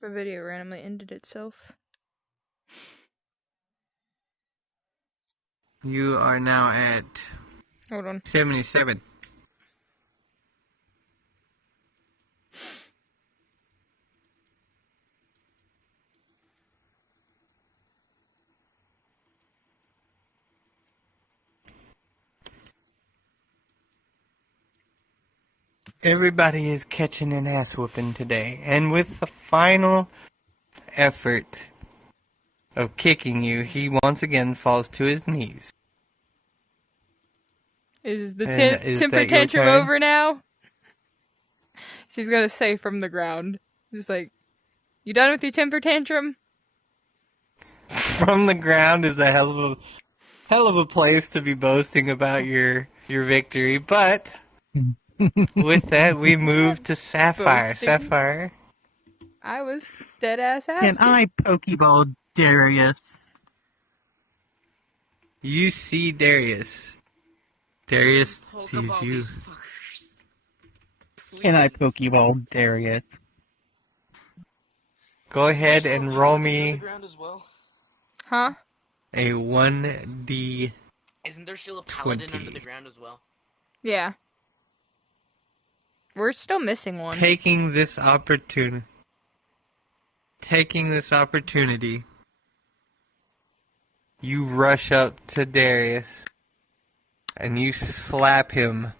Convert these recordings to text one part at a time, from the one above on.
The video randomly ended itself. You are now at Hold on. 77. Everybody is catching an ass whooping today, and with the final effort of kicking you, he once again falls to his knees. Is the Is temper that your tantrum turn? over now? She's gonna say from the ground. Just like, you done with your temper tantrum? From the ground is a hell of a place to be boasting about your victory, but with that we move to Sapphire. Boasting. Sapphire. I was dead ass asking. Can I Pokeball Darius? You see Darius. Darius sees you. Can I Pokeball Darius? Go ahead and roll me Huh? a 1d. Isn't there still a paladin 20. under the ground as well? Yeah. We're still missing one. Taking this opportunity, you rush up to Darius and you slap him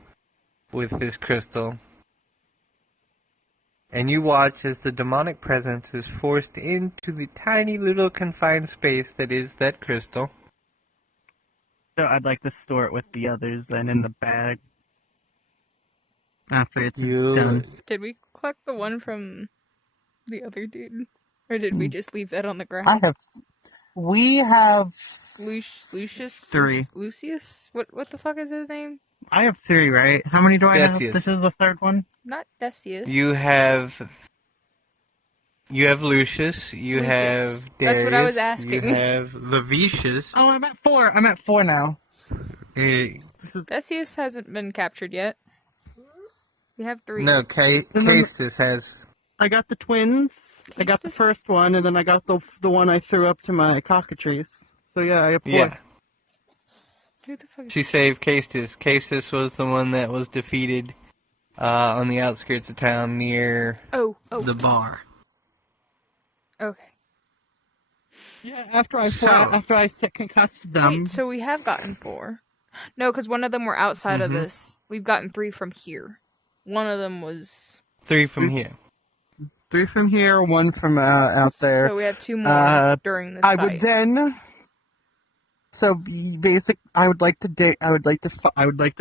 with this crystal. And you watch as the demonic presence is forced into the tiny little confined space that is that crystal. So I'd like to store it with the others then in the bag. After it's done. Did we collect the one from the other dude? Or did we just leave that on the ground? We have Lucius? 3. Lucius? What the fuck is his name? I have 3, right? How many do I have? Decius. This is the third one? Not Decius. You have Lucius, you Lucas. have Darius, That's what I was asking. you have Levitius. Oh, I'm at 4. I'm at 4 now. Decius hasn't been captured yet. We have 3. No, Castus has. I got the twins. I got the Castus? first one, and then I got the one I threw up to my cockatrice. So yeah, I have 4. Yeah, Who the fuck is she saved Castus. Castus was the one that was defeated on the outskirts of town near Oh. the bar. Okay. Yeah, after I concussed them. Wait, so we have gotten 4. No, because one of them were outside of this. We've gotten 3 from here. One of them was... 3 from here. 3 from here, 1 from out there. So we have 2 more during this I fight. would then. So I would like to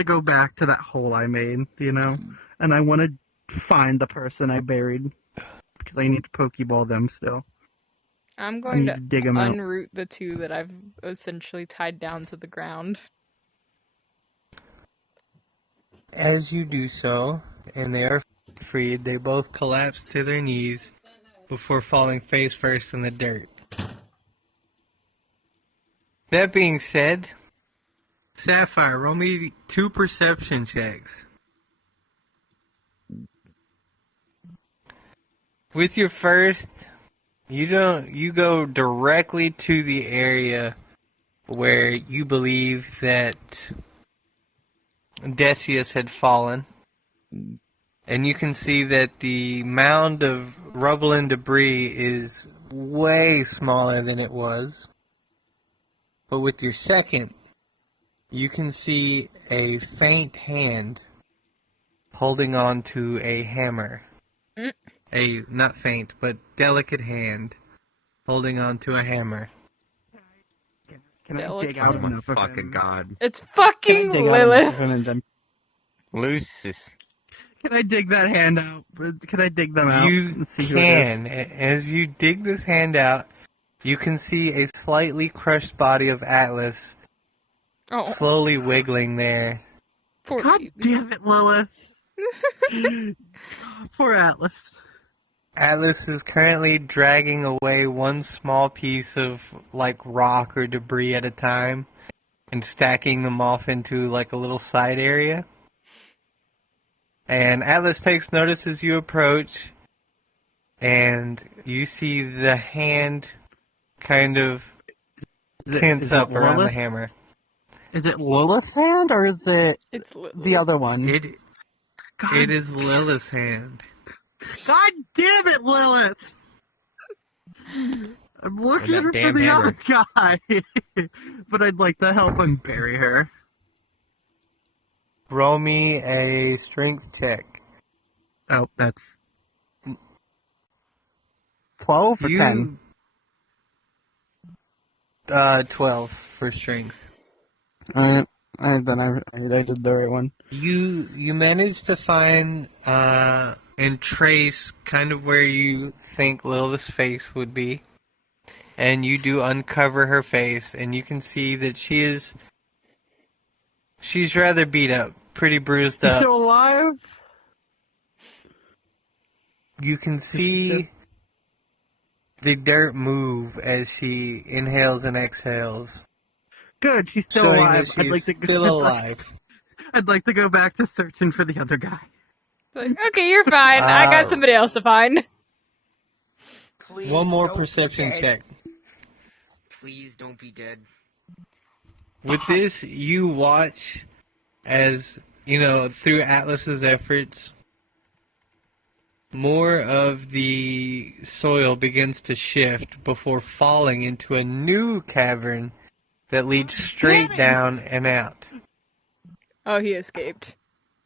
go back to that hole I made, and I want to find the person I buried because I need to Pokeball them still. I'm going to dig 'em out. unroot the 2 that I've essentially tied down to the ground. As you do so, and they are freed, they both collapse to their knees before falling face first in the dirt. That being said, Sapphire, roll me 2 perception checks. With your first, you go directly to the area where you believe that Decius had fallen. And you can see that the mound of rubble and debris is way smaller than it was. But with your second, you can see a faint hand holding on to a hammer. A, not faint, but delicate hand holding on to a hammer. Can I Delicate. dig out Oh my enough of fucking him? god. It's fucking Lilith! Lucius. Can I dig that hand out? Can I dig them out? You and see who it is? can. As you dig this hand out, you can see a slightly crushed body of Atlas Oh, slowly wiggling there. poor God baby. damn it, Lilith. Poor Atlas. Atlas is currently dragging away one small piece of rock or debris at a time and stacking them off into a little side area. And Atlas takes notice as you approach, and you see the hand kind of tense Is up it around the Lilith? hammer. Is it Lilith's hand or is it It's the other one? It God, is Lilith's hand. God damn it, Lilith! I'm looking that for damn the hammer. other guy, but I'd like to help him bury her. Roll me a strength check. Oh, that's 12 or 10? 12 for strength. Then I did the right one. You managed to find and trace kind of where you think Lilith's face would be, and you do uncover her face, and you can see that she's rather beat up, pretty bruised He's up. still alive? You can see the dirt move as she inhales and exhales, Good, she's still showing alive. that she's still alive. I'd like to go back to searching for the other guy. Like, okay, you're fine. I got somebody else to find. Please One more don't be perception dead. check. Please don't be dead. With this, you watch as, through Atlas's efforts, more of the soil begins to shift before falling into a new cavern that leads straight down and out. Oh, he escaped.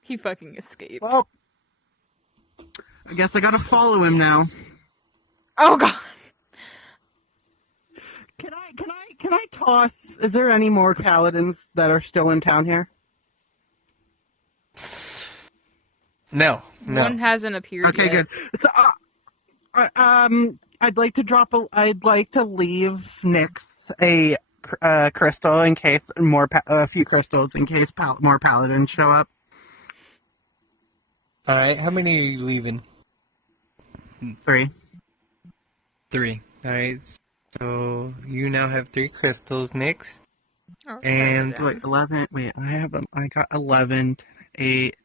He fucking escaped. Well, I guess I gotta follow him now. Oh god. Can I toss? Is there any more paladins that are still in town here? No. One hasn't appeared Okay, yet. good. So, I'd like to I'd like to leave Nyx a crystal in case a few crystals in case more paladins show up. All right, how many are you leaving? 3. 3. All right, so you now have 3 crystals, Nyx. Oh, And down. Wait, 11. Wait, I got 11, 8.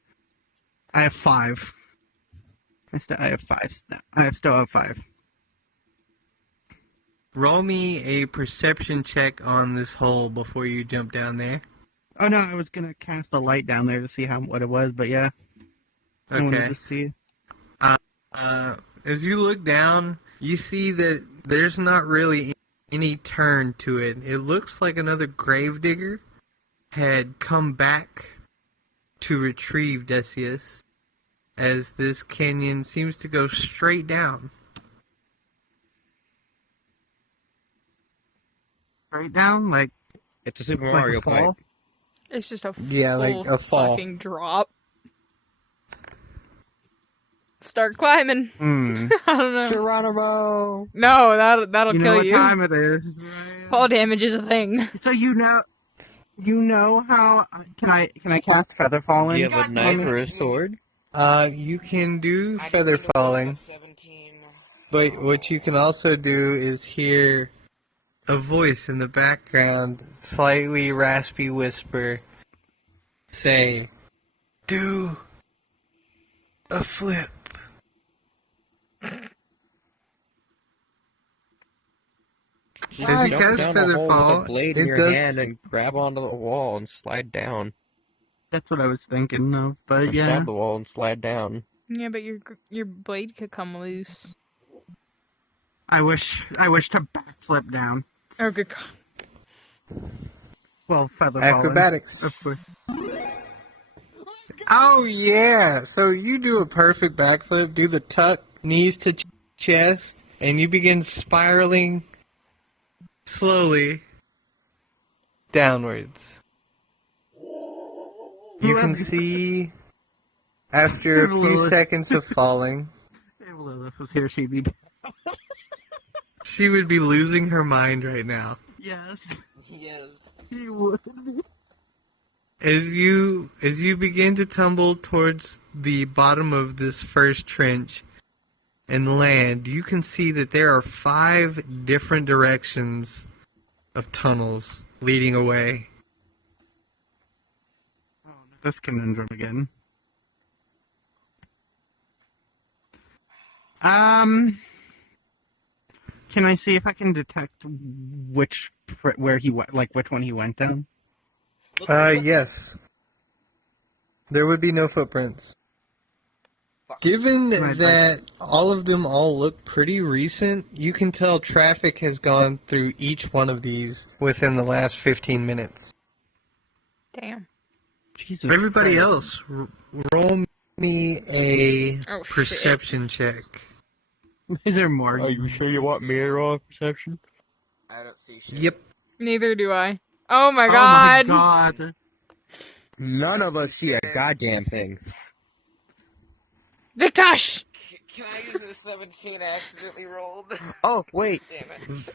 I have 5. I have 5. I still have 5. roll me a perception check on this hole before you jump down there. Oh no, I was gonna cast a light down there to see what it was, but yeah. I wanted Okay. to see. As you look down, you see that there's not really any turn to it. It looks like another gravedigger had come back to retrieve Decius, as this canyon seems to go straight down. Straight down, like It's a Super like Mario a fall. pipe. It's just a Yeah, full like a fall. fucking drop. Start climbing. I don't know. Geronimo. No, that'll You know kill what you. time it is, right? Fall damage is a thing. So you know how can I cast feather Do falling? you have a knife or a sword? You can do I feather didn't even falling, roll a 17. but what you can also do is hear a voice in the background, slightly raspy whisper, say, "Do a flip." As you Jump cast down feather a hole fall, with a blade in it your does. hand and grab onto the wall and slide down. That's what I was thinking of, but Or yeah. stab the wall and slide down. Yeah, but your blade could come loose. I wish to backflip down. Oh good god. Well, feather Acrobatics. falling. Of course. Oh yeah! So you do a perfect backflip, do the tuck, knees to chest, and you begin spiraling slowly downwards. You can see, after a few seconds of falling, If Lilith was here, she'd be. she would be losing her mind right now. Yes, Yes. she would be. As you begin to tumble towards the bottom of this first trench and land, you can see that there are 5 different directions of tunnels leading away. This conundrum again. Can I see if I can detect where he went, like which one he went down? Yes. There would be no footprints. Given And I'd that all of them all look pretty recent, you can tell traffic has gone through each one of these within the last 15 minutes. Damn. Jesus Everybody Christ. else, roll me a Oh, shit. perception check. Is there more? Are you sure you want me to roll perception? I don't see shit. Yep. Neither do I. Oh my Oh god. my god. None of us see a goddamn thing. Victosh! Can I use the 17 I accidentally rolled? Oh, wait. Damn it.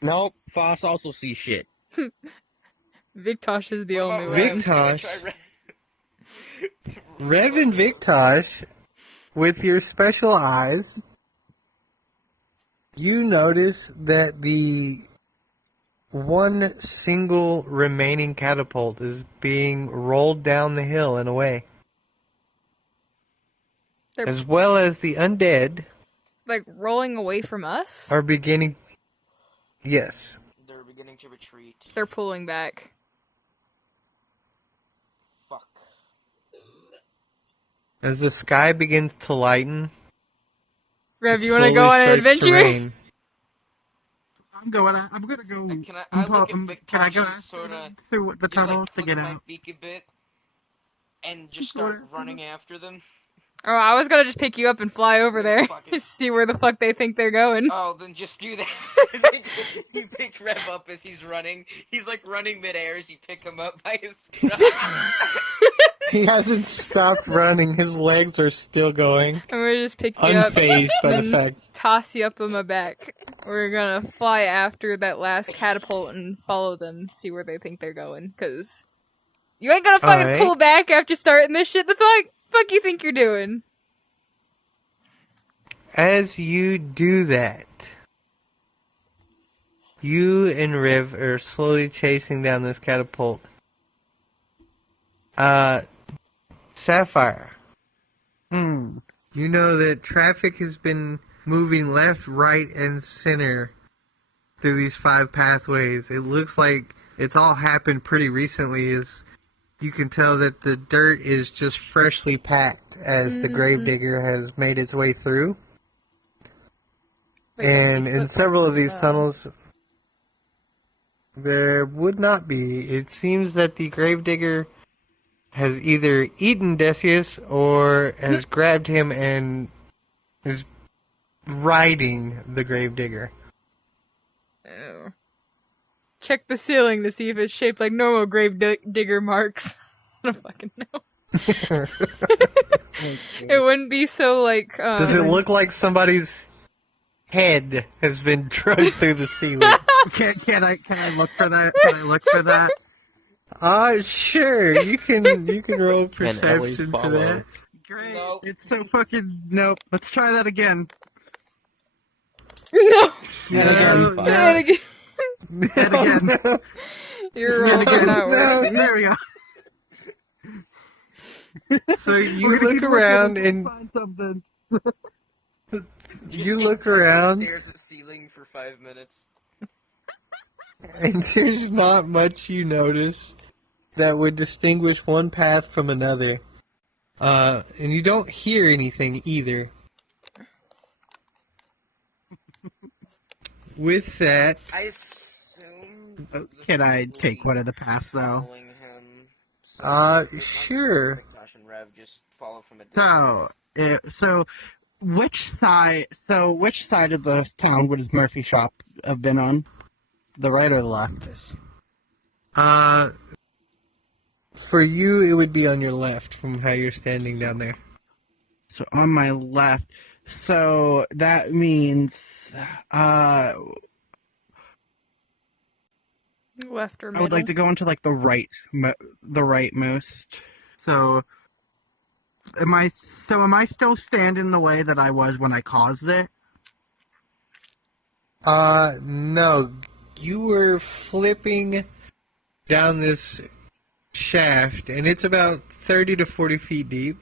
Nope. Foss also sees shit. Victosh is the What only about one. Rev? Can I Victosh. try Rev and Victosh, with your special eyes, you notice that the one single remaining catapult is being rolled down the hill and away. They're As well as the undead like rolling away from us? are beginning... Yes. They're beginning to retreat. They're pulling back. Fuck. As the sky begins to lighten, Rev, it you want to slowly go on an starts to adventure? rain. I'm gonna go. Can I look at Vic Can I go Tosh sorta through the just tunnel like to flick get my out? beak a bit and just start running after them? Oh, I was gonna just pick you up and fly over there. Fuck it. See where the fuck they think they're going. Oh, then just do that. You pick Rev up as he's running. He's like running midair as you pick him up by his scruff. He hasn't stopped running. His legs are still going. I'm gonna just pick you up Unfazed by the then fact. toss you up on my back. We're gonna fly after that last catapult and follow them, see where they think they're going. Cause you ain't gonna fucking Alright. pull back after starting this shit. The fuck you think you're doing? As you do that, you and Riv are slowly chasing down this catapult. Sapphire, Hmm. you know that traffic has been moving left, right, and center through these 5 pathways. It looks like it's all happened pretty recently, as you can tell that the dirt is just freshly packed as the gravedigger has made its way through. Wait, don't And be in footprints several of as these well. tunnels, there would not be. It seems that the gravedigger has either eaten Decius or has grabbed him and is riding the gravedigger. Ew. Check the ceiling to see if it's shaped like normal digger marks. I don't fucking know. It wouldn't be so like. Does it look like somebody's head has been drugged through the ceiling? Can I look for that? Can I look for that? Sure. You can roll Ellie perception for follow? that. Great. Nope. It's so fucking nope. Let's try that again. No! No, Fuck. Say it again. And again. Your And rolls are again. not working. There we go. So you We're gonna look keep around looking and find something. you look around Stares at ceiling for 5 minutes. and there's not much you notice that would distinguish one path from another. And you don't hear anything either. With that, I assume. Can I take one of the paths though? Following him. So sure. Victosh and Rev just follow from a So, distance. which side of the town would his Murphy shop have been on? The right or the left? For you, it would be on your left from how you're standing down there. So on my left. So that means Left or I middle? would like to go into like the rightmost. So am I still standing the way that I was when I caused it? No. You were flipping down this shaft, and it's about 30 to 40 feet deep.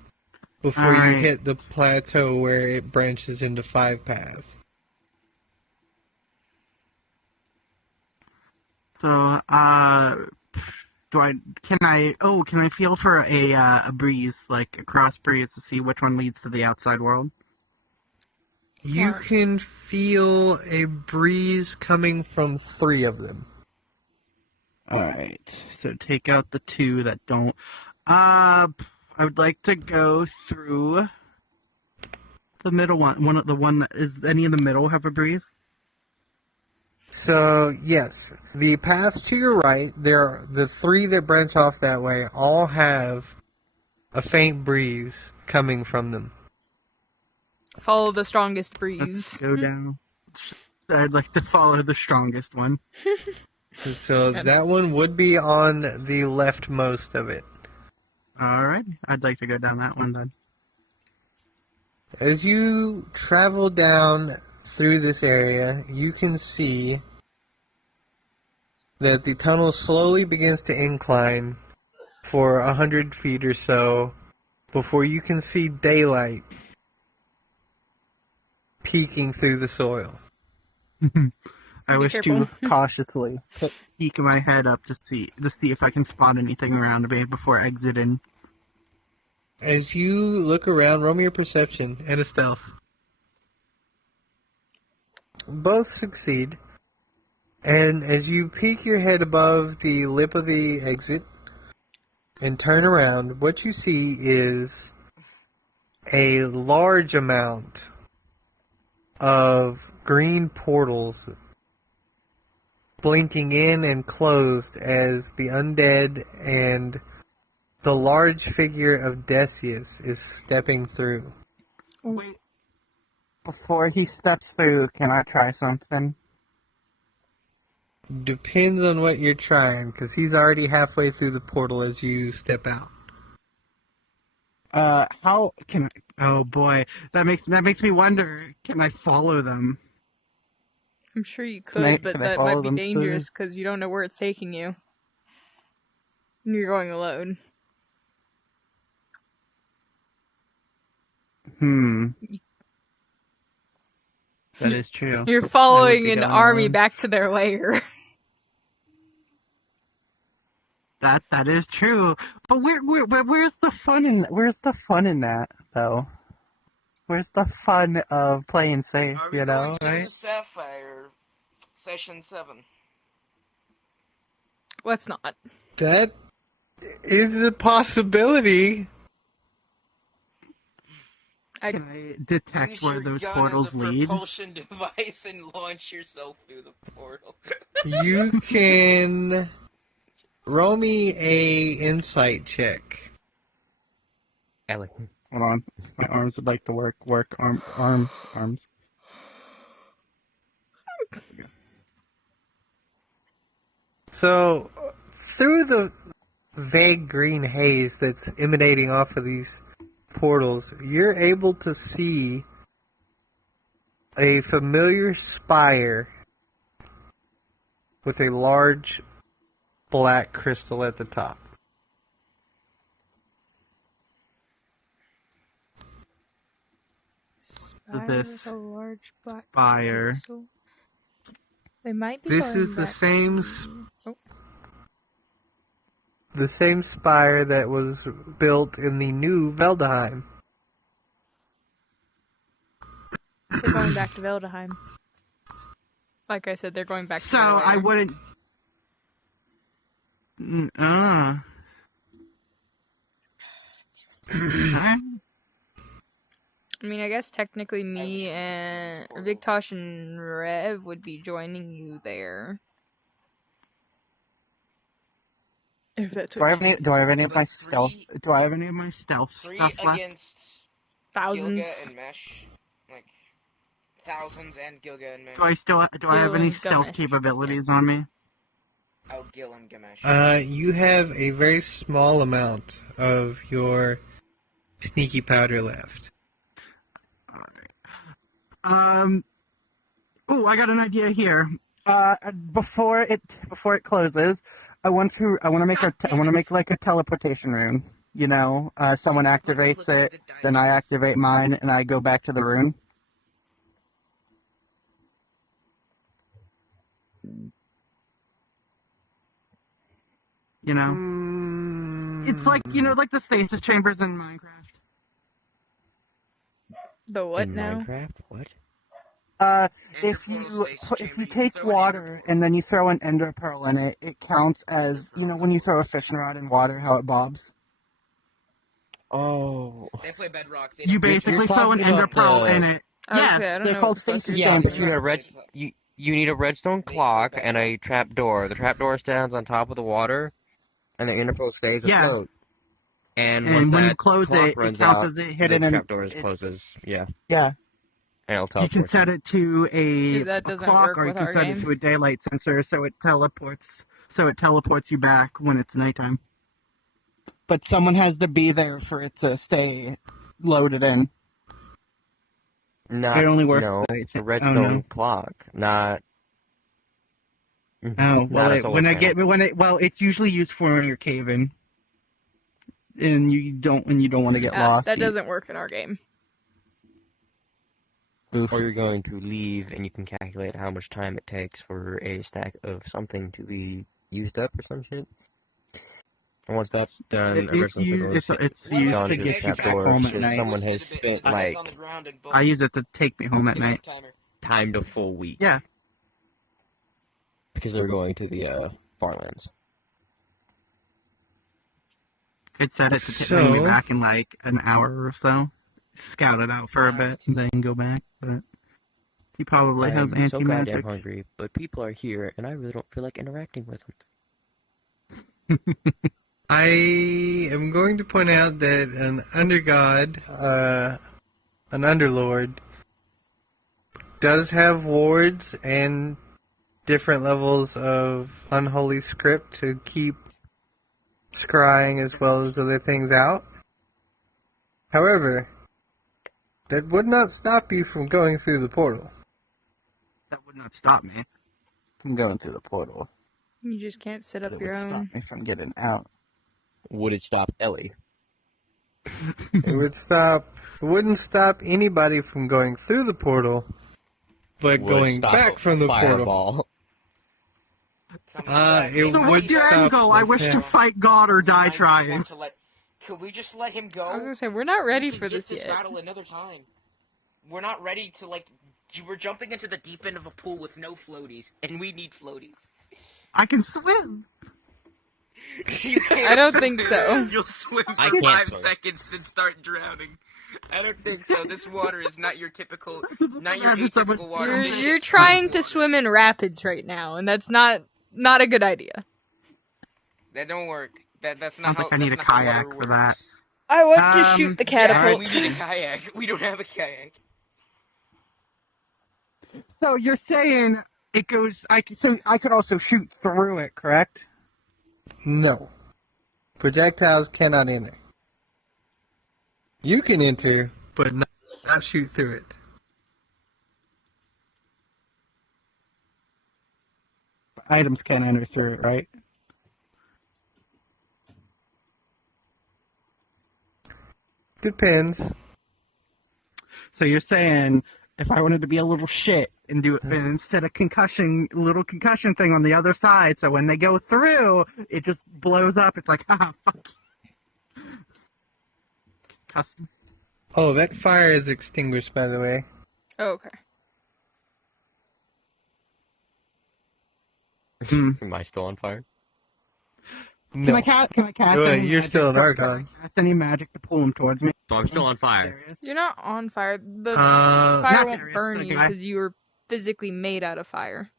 before you Alright. hit the plateau where it branches into 5 paths. So, can I feel for a breeze, like a cross breeze, to see which one leads to the outside world? You Smart. can feel a breeze coming from 3 of them. Alright, so take out the 2 that don't. I would like to go through the middle one. The one that is any in the middle have a breeze? So, yes, the path to your right, the 3 that branch off that way all have a faint breeze coming from them. Follow the strongest Let's breeze. go down. I'd like to follow the strongest one. So that one would be on the leftmost of it. Alright, I'd like to go down that one then. As you travel down through this area, you can see that the tunnel slowly begins to incline for 100 feet or so before you can see daylight peeking through the soil. I Be wish careful. to cautiously peek my head up to see if I can spot anything around me before exiting. As you look around, roll me your perception and a stealth. Both succeed. And as you peek your head above the lip of the exit and turn around, what you see is a large amount of green portals blinking in and closed as the undead and the large figure of Decius is stepping through. Wait. Before he steps through, can I try something? Depends on what you're trying, because he's already halfway through the portal as you step out. How can I... Oh boy, that makes me wonder, can I follow them? I'm sure you Can I- could, but can I that follow might be them dangerous because you don't know where it's taking you. And you're going alone. That is true. You're I following would be an going army alone. back to their lair. That is true. But where's the fun in that though? Where's the fun of playing safe? Are we You know, going to right? Sapphire Session 7? Let's not. That is a possibility. Can I detect Use where your those gun portals as a lead? propulsion device and launch yourself through the portal. You can roll me a insight check. Ellie. Hold on, my arms would like to work. Arms. So, through the vague green haze that's emanating off of these portals, you're able to see a familiar spire with a large black crystal at the top. This A large black spire. crystal. They might be This going is the back same to- Oh, the same spire that was built in the new Veldheim. they're going back to Veldheim. Like I said, they're going back to So their I lair. wouldn't. I mean, I guess technically me and Viktosh and Rev would be joining you there. If that's Do I what have you any? Do I have any of The my stealth? three- Do I have any of my stealth 3 stuff left? against Gilga thousands. and Mesh. Like, thousands and Gilga and Mesh. Do I have any and stealth Gamesh. capabilities on me? Oh, Gil and Gamesh. You have a very small amount of your sneaky powder left. Oh, I got an idea here. Before it closes, I want to make like a teleportation rune. You know, someone activates it, then I activate mine, and I go back to the room. You know, it's like like the stasis chambers in Minecraft. The what In now? Minecraft? What? If you take water and then you throw an ender pearl in it, it counts as when you throw a fishing rod in water, how it bobs. Oh. They play Bedrock. You basically throw an talking ender about pearl the- in it. I was Yes, good. I don't they're know called what the fuck stasis you're Yeah, chambers. but you need a redstone clock and a trap door. The trap door stands on top of the water, and the interval stays Yeah. afloat. And And once when that you close clock it, it runs counts out, as it the hidden in. trap door closes. Yeah, Yeah. and it'll You can teleport set it to a That doesn't clock, work or you with can our set game. it to a daylight sensor, so it teleports. So it teleports you back when it's nighttime. But someone has to be there for it to stay loaded in. Not It only works. no, it's a redstone Oh no. clock, not. Oh well, not a solar panel. it's usually used for when you're caving, and you don't want to get lost. That doesn't work in our game. Oof. Or you're going to leave, and you can calculate how much time it takes for a stack of something to be used up or some shit. And once that's done, It's used to get you back home at night. Someone has spent like I use it to take me home at night. timed a full week. Yeah. Because they're going to the farmlands. I'd set it to bring me back in like an hour or so. Scout it out for a bit and then go back. But he probably has I'm so goddamn anti-magic. hungry, but people are here, and I really don't feel like interacting with them. I am going to point out that an undergod, an underlord, does have wards and different levels of unholy script to keep scrying as well as other things out. However, that would not stop you from going through the portal. That would not stop me from going through the portal. You just can't set But up it your would own. stop me from getting out. Would it stop Ellie? It wouldn't stop anybody from going through the portal, but Would going stop back from the portal. fireball. It So would what's your stop. end goal? I wish to fight God or die trying. Could we just let him go? I was gonna say we're not ready We for can this get yet. battle another time. We're not ready to we're jumping into the deep end of a pool with no floaties, and we need floaties. I can swim. I don't think so. You'll swim I for can't 5 swim. seconds and start drowning. I don't think so. This water is not your typical, not your Imagine someone- atypical water. This You're shit's trying cold to water. swim in rapids right now, and that's not a good idea. That don't work. That's not Sounds how. like I need a that's not how kayak water for that. works. I want to Um, shoot the Yeah, catapult. we need a kayak. We don't have a kayak. So you're saying it goes? I could also shoot through it, correct? No. Projectiles cannot enter. You can enter, but not shoot through it. Items can't enter through it, right? Depends. So you're saying if I wanted to be a little shit and do it and instead of little concussion thing on the other side, so when they go through, it just blows up. It's like, haha, fuck you. Custom. Oh, that fire is extinguished, by the way. Oh, okay. Am I still on fire? No. Can I cast Well, any you're magic still an to- Archon. Can I cast any magic to pull him towards me? So I'm still on fire. Darius? You're not on fire. The Not fire won't Darius, burn the you guy. because you were physically made out of fire.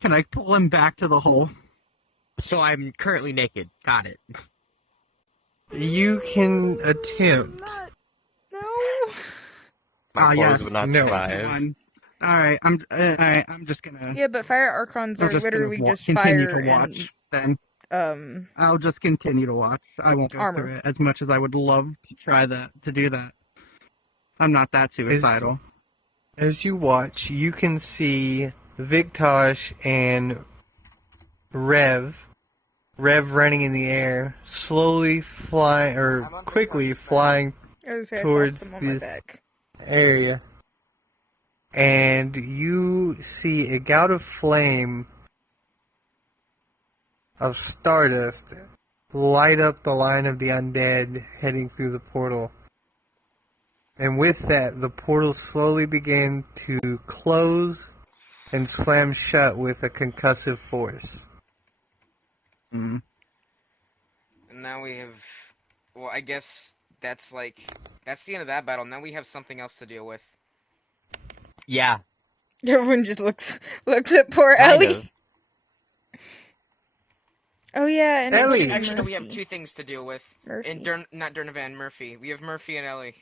Can I pull him back to the hole? So I'm currently naked. Got it. You can attempt. No. My Ah, clothes yes. would not No. survive. Alright, I'm just gonna. Yeah, but fire archons I'm are just literally gonna just continue fire to watch. Then and I'll just continue to watch. I won't go Armor. through it as much as I would love to try to do that. I'm not that suicidal. As you watch, you can see Viktosh and Rev Rev running in the air, slowly flying, or I'm on quickly Victor's back. flying I was gonna towards them on my this back. area. And you see a gout of flame of stardust light up the line of the undead heading through the portal. And with that, the portal slowly began to close and slam shut with a concussive force. Mm. And now we have. Well, I guess that's the end of that battle. Now we have something else to deal with. Yeah, Everyone just looks at poor kind Ellie. of. Oh yeah, and Ellie! and Actually, no, we have Murphy. two things to deal with. Murphy. And not Durnavan, Murphy. We have Murphy and Ellie.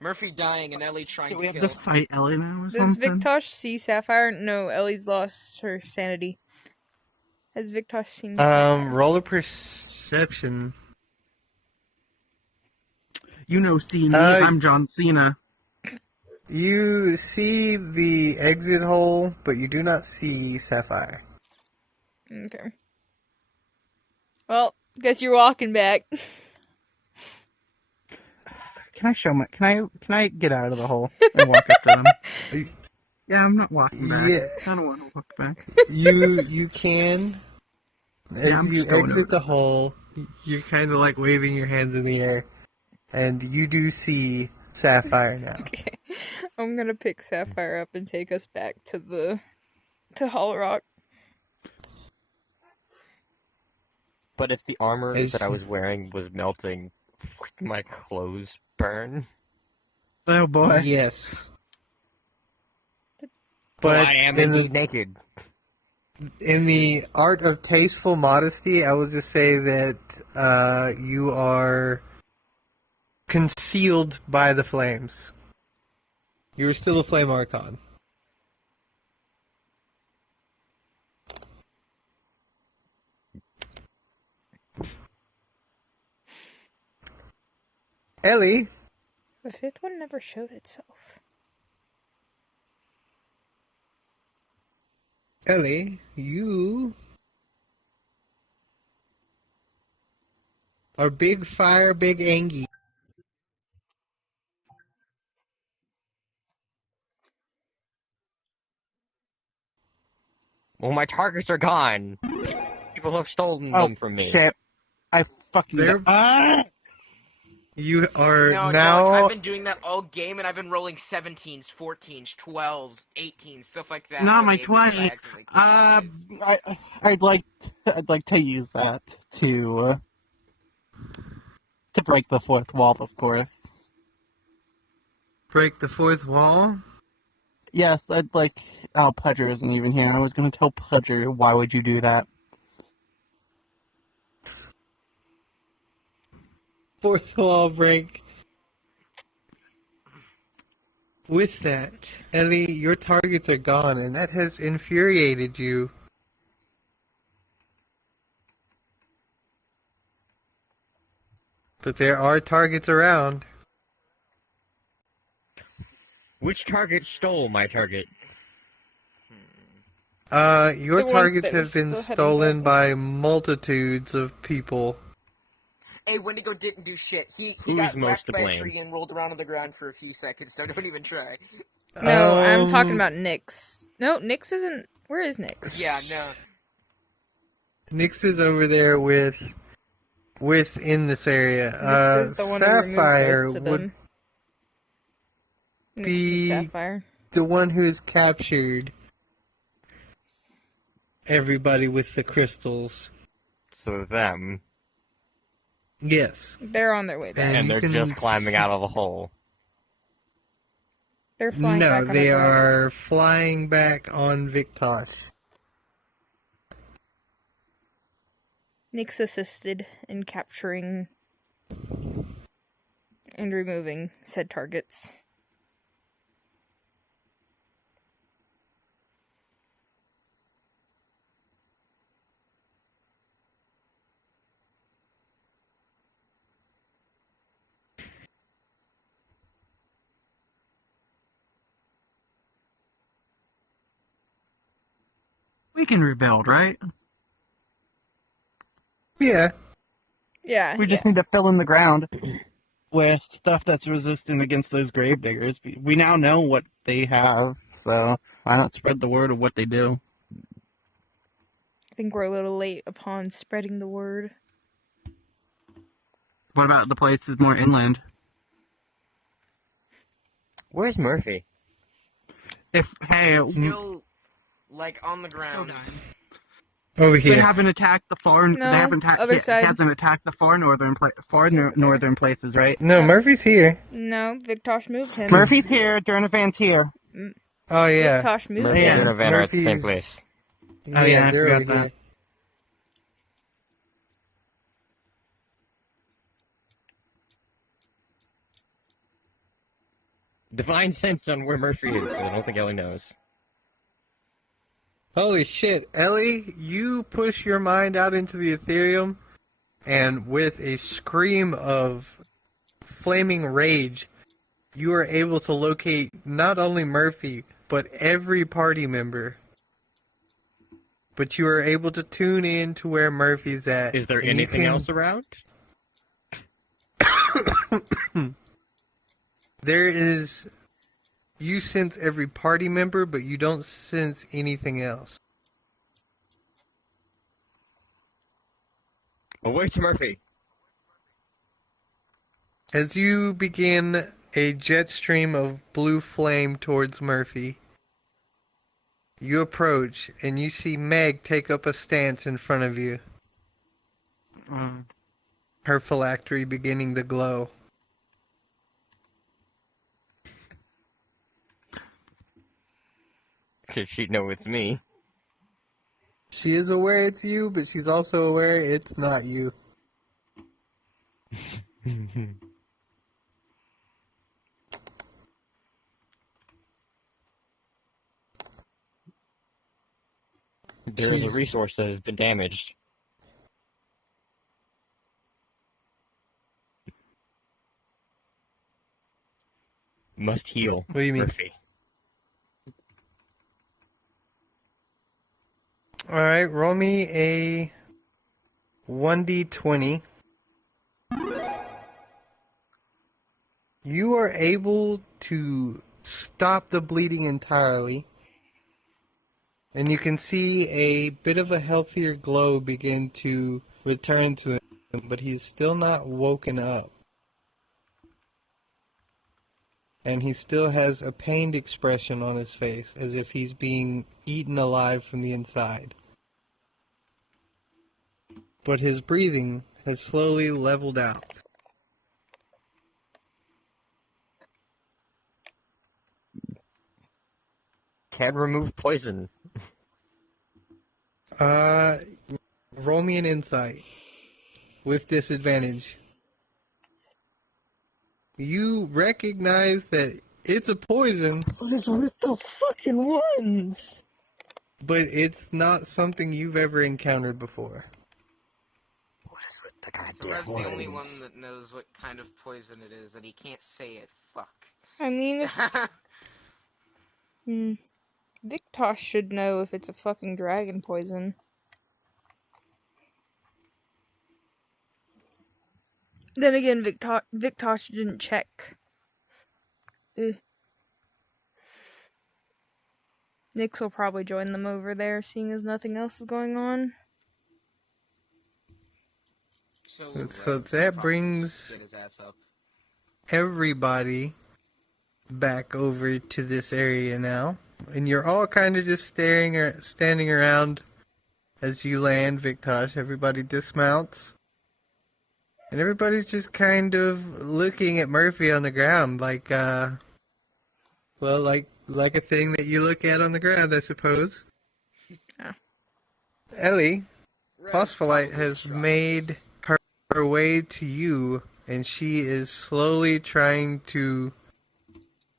Murphy dying and Ellie trying Do we to have kill. to fight Ellie now or Does something? Victosh see Sapphire? No, Ellie's lost her sanity. Has Victosh seen Sapphire? Roll a perception. You know, see me. I'm John Cena. You see the exit hole, but you do not see Sapphire. Okay. Well, guess you're walking back. Can I show my? Can I get out of the hole and walk up to them? Yeah, I'm not walking back. Yeah, I don't want to walk back. you can. As Yeah, I'm you just going exit over the hole, you're kind of like waving your hands in the air, and you do see Sapphire now. Okay. I'm gonna pick Sapphire up and take us back to Hollow Rock. But if the armor As- that I was wearing was melting, would my clothes burn? Oh boy. Yes. So But I am in indeed the naked. in the art of tasteful modesty, I will just say that you are concealed by the flames. You are still a flame archon. Ellie, The fifth one never showed itself. you are big fire, big Angie. Well, my targets are gone. People have stolen Oh them from me. shit! I fucking. They're- Ah! You are No, now. I've been doing that all game, and I've been rolling 17s, 14s, 12s, 18s, stuff like that. Not all my game because I 20. accidentally killed guys. I'd like to use that to break the fourth wall, of course. Break the fourth wall? Yes, I'd like. Oh, Pudger isn't even here. I was going to tell Pudger, why would you do that? Fourth wall break. With that, Ellie, your targets are gone, and that has infuriated you. But there are targets around. Which target stole my target? Your The one targets that was have been still heading stolen back. by multitudes of people. Hey, Wendigo didn't do shit. He Who's got most whacked to by a blame? tree and rolled around on the ground for a few seconds, so don't even try. No, I'm talking Um, about Nyx. No, Nyx isn't. Where is Nyx? Yeah, no. Nyx is over there within this area. Nyx is the one who removed Sapphire both of would them. Nyx be and Sapphire. the one who's captured everybody with the crystals. So them. Yes. They're on their way back. And you they're can just climbing out of the hole. They're flying No, back on they a dragon. are flying back on Victosh. Nyx assisted in capturing and removing said targets. We can rebuild, right? Yeah. Yeah. We just need to fill in the ground with stuff that's resistant against those gravediggers. We now know what they have, so why not spread the word of what they do? I think we're a little late upon spreading the word. What about the places more inland? Where's Murphy? Hey, Still, like, on the still ground. dying. Over They here. haven't attacked the far. No, they haven't other side. hasn't attacked the far northern places, right? No, No. Murphy's here. No, Victosh moved him. Murphy's here. Durnavan's here. Oh, yeah. Victosh moved Murphy Yeah. and him. Donovan are at the same Murphy's- place. Oh, yeah, I they're forgot over that. here. Divine sense on where Murphy is. I don't think Ellie knows. Holy shit, Ellie, you push your mind out into the Ethereum, and with a scream of flaming rage, you are able to locate not only Murphy, but every party member. But you are able to tune in to where Murphy's at. Is there and you anything can- else around? There is... You sense every party member, but you don't sense anything else. Well, where's Murphy? As you begin a jet stream of blue flame towards Murphy, you approach and you see Meg take up a stance in front of you, her phylactery beginning to glow. Because she'd know it's me. She is aware it's you, but she's also aware it's not you. There is a She's- resource that has been damaged. Must heal. What do you mean? Murphy. Alright, roll me a 1d20. You are able to stop the bleeding entirely, and you can see a bit of a healthier glow begin to return to him, but he's still not woken up. And he still has a pained expression on his face, as if he's being eaten alive from the inside. But his breathing has slowly leveled out. Can remove poison. Roll me an insight with disadvantage. You recognize that it's a poison, What is with the fucking ones? but it's not something you've ever encountered before. What is with the So goddamn Rev's the only ones? one that knows what kind of poison it is, and he can't say it. Fuck. I mean, if Victosh should know if it's a fucking dragon poison. Then again, Victosh didn't check. Nyx will probably join them over there, seeing as nothing else is going on. So Rev that probably brings- just get his ass up. Everybody back over to this area now, and you're all kind of just standing around as you land, Victosh. Everybody dismounts, and everybody's just kind of looking at Murphy on the ground, like a thing that you look at on the ground, I suppose. Yeah. Ellie, Rev Phospholite probably has tries. made her way to you, and she is slowly trying to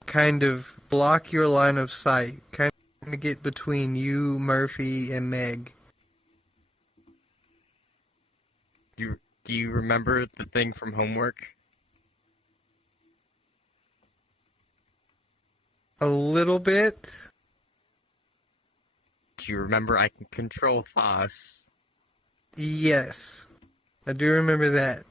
kind of block your line of sight, kind of get between you, Murphy, and Meg. Do you remember the thing from homework? A little bit. Do you remember I can control Foss? Yes. I do remember that.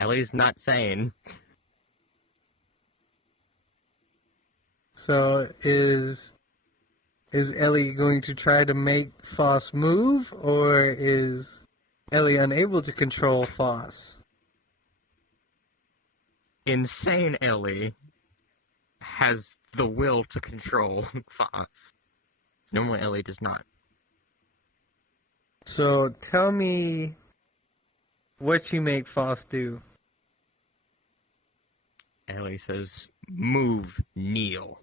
Ellie's not sane. So is Ellie going to try to make Foss move, or is Ellie unable to control Foss? Insane Ellie has the will to control Foss. Normal Ellie does not. So tell me what you make Foss do. Ellie says, "Move, kneel."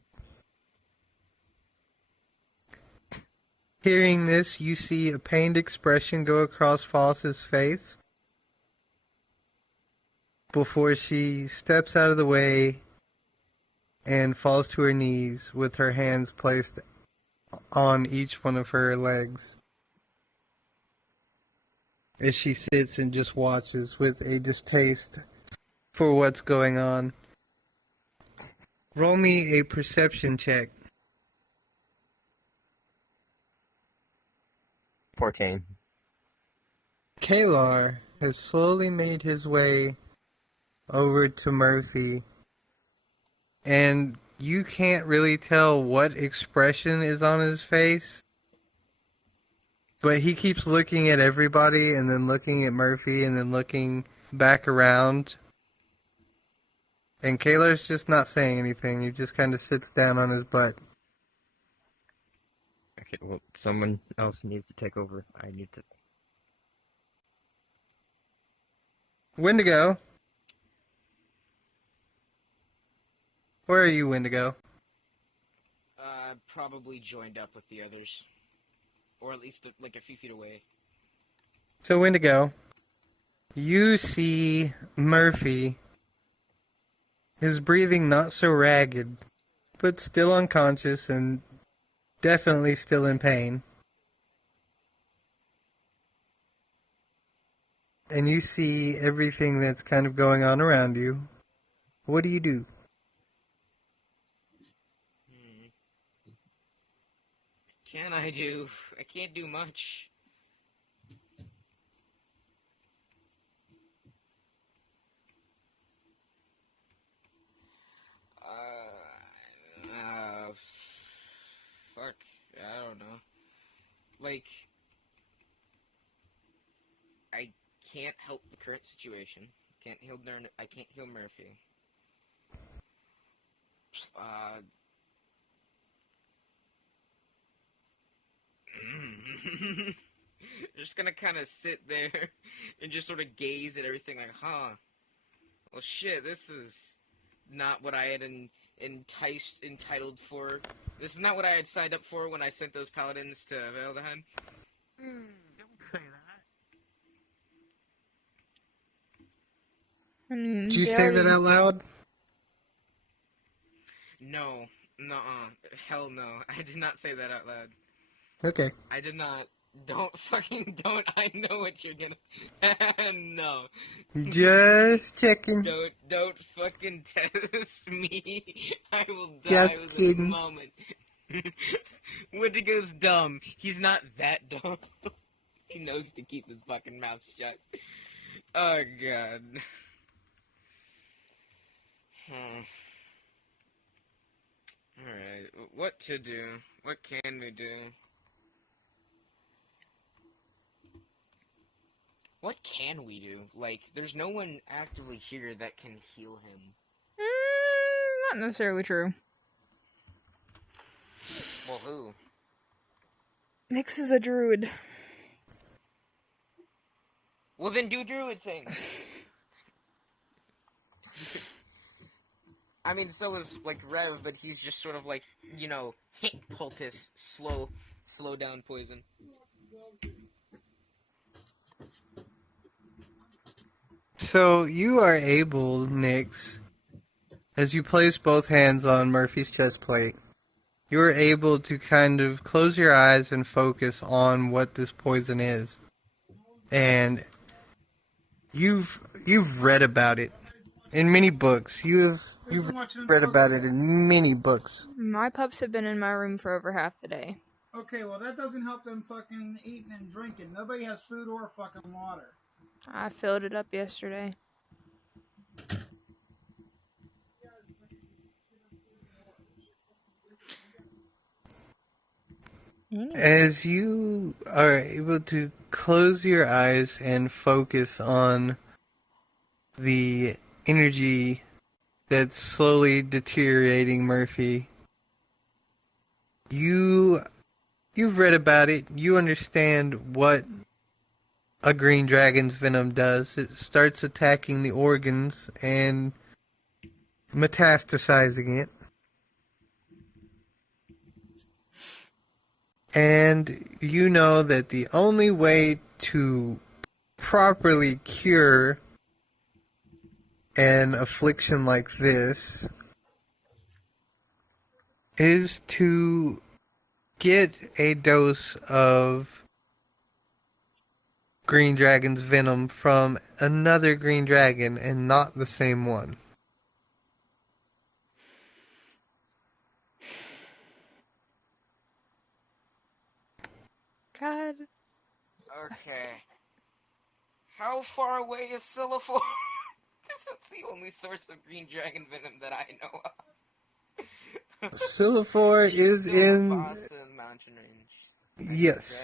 Hearing this, you see a pained expression go across Foss's face before she steps out of the way and falls to her knees with her hands placed on each one of her legs as she sits and just watches with a distaste for what's going on. Roll me a perception check. 14. Kalar has slowly made his way over to Murphy, and you can't really tell what expression is on his face, but he keeps looking at everybody and then looking at Murphy and then looking back around. And Kalar's just not saying anything. He just kind of sits down on his butt. Okay, well, someone else needs to take over. I need to... Wendigo. Where are you, Wendigo? Probably joined up with the others. Or at least, like, a few feet away. So, Wendigo, you see Murphy, his breathing not so ragged, but still unconscious and definitely still in pain. And you see everything that's kind of going on around you. What do you do? Can I do? I can't do much. Fuck. I don't know. Like, I can't help the current situation. I can't heal Murphy. Just gonna kind of sit there and just sort of gaze at everything like, huh. Well, shit, this is not what I had entitled for. This is not what I had signed up for when I sent those paladins to Valdeheim. Don't say that. Did you say that out loud? No. Nuh-uh. Hell no. I did not say that out loud. Okay. I did not. Don't. I know what you're gonna... No. Just checking. Don't fucking test me. I will Just die within kidding. a moment. Wendigo's dumb. He's not that dumb. He knows to keep his fucking mouth shut. Oh, God. Alright, what to do? What can we do? What can we do? Like, there's no one actively here that can heal him. Not necessarily true. Well, who? Nyx is a druid. Well, then do druid things. I mean, so is, like, Rev, but he's just sort of like, you know, poultice, slow down poison. So you are able, Nyx, as you place both hands on Murphy's chest plate, you are able to kind of close your eyes and focus on what this poison is. And you've read about it in many books. You've read about it in many books. My pups have been in my room for over half the day. Okay, well that doesn't help them fucking eating and drinking. Nobody has food or fucking water. I filled it up yesterday. Anyway. As you are able to close your eyes and focus on the energy that's slowly deteriorating Murphy, you've read about it. You understand what a green dragon's venom does. It starts attacking the organs and metastasizing it. And you know that the only way to properly cure an affliction like this is to get a dose of green dragon's venom from another green dragon and not the same one. God. Okay. How far away is Silifor? Because that's the only source of green dragon venom that I know of. Silifor is in... Silvassa mountain range. Yes.